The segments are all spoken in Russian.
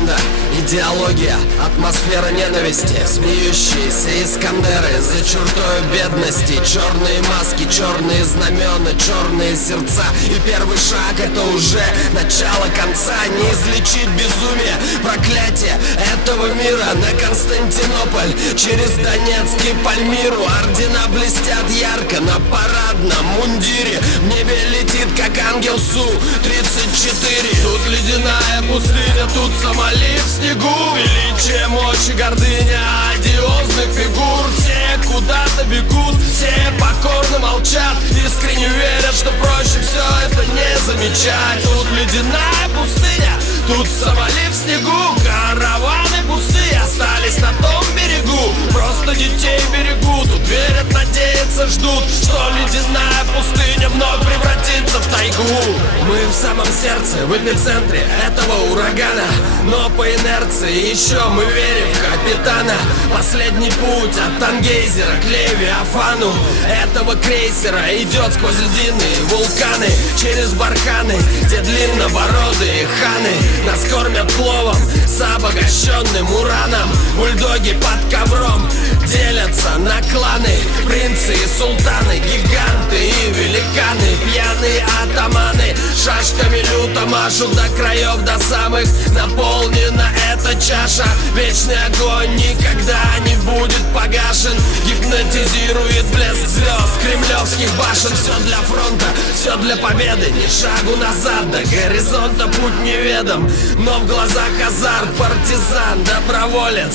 пропаганда, идеология, атмосфера ненависти, смеющиеся искандеры за чертою бедности, черные маски, черные знамена, черные сердца. И первый шаг — это уже начало конца. Не излечить безумие, проклятие этого мира. На Константинополь через Донецк и Пальмиру ордена блестят ярко на парадном мундире. В небе летит, как ангел Су-34. Тут ледяная пустыня, тут Сомали в снегу. Величие, мощь и гордыня одиозных фигур. Все куда-то бегут, все покорно молчат, искренне верят, что проще все это не замечать. Тут ледяная пустыня, тут Сомали в снегу. Караваны пустые остались на том берегу. Просто детей берегут, тут верят, надеются, ждут, что ледяная пустыня вновь превратится в тайгу. Мы в самом сердце, в эпицентре этого урагана, но по инерции еще мы верим в капитана. Последний путь от Тангейзера к Левиафану этого крейсера идет сквозь ледяные вулканы, через барханы, где длиннобородые ханы нас кормят пловом с обогащенным ураном. Бульдоги под ковром делятся на кланы, принцы и султаны, гиганты и великаны, пьяные атаманы шашками люто машут до краев, до самых наполнена эта чаша. Вечный огонь никогда не будет погашен, гипнотизирует блеск звезд кремлевских башен. Все для фронта, все для победы, ни шагу назад, до горизонта путь неведом, но в глазах азарт, партизан, доброволец,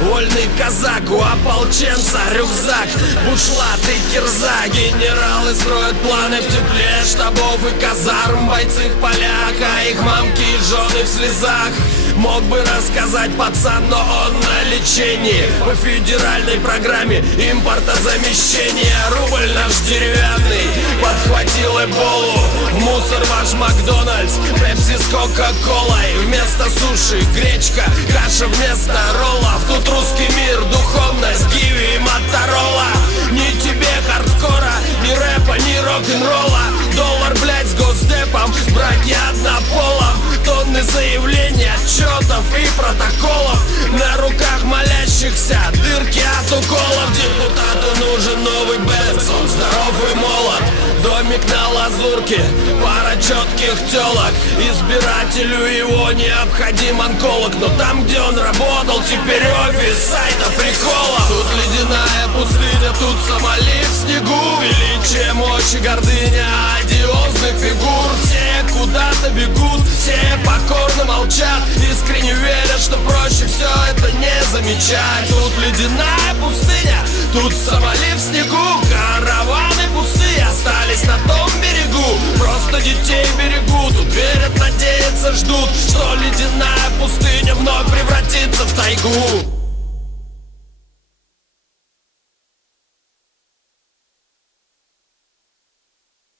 вольный казак, у ополченца рюкзак, бушлат и кирза. Генералы строят планы в тепле штабов и казарм, бойцы в полях, а их мамки и жены в слезах. Мог бы рассказать пацан, но он на лечении по федеральной программе импортозамещения. Рубль наш деревянный подхватил эболу, в мусор ваш Макдональдс, пепси с кока-колой. Вместо суши гречка, каша вместо роллов. Тут русский мир, духовность, Гиви и Моторола. Ни тебе хардкора, ни рэпа, ни рок-н-ролла. Доллар, блять, с госдепом, браки однополом. Тонны заявлений, отчетов и протоколов. На руках молящихся дырки от уколов. Депутату нужен новый Бенц, он здоров и молод. Домик на лазурке, пара четких телок. Избирателю его необходим онколог, но там, где он работал, теперь офис сайта приколов. Тут ледяная пустыня, тут Сомали в снегу. Величие, мощь и гордыня одиозных фигур. Все куда-то бегут, все покорно молчат, искренне верят, что проще все это не замечать. Тут ледяная пустыня, тут Сомали в снегу. Караваны пустые остались на том берегу. Просто детей берегут, тут верят, надеются, ждут, что ледяная пустыня вновь превратится в тайгу.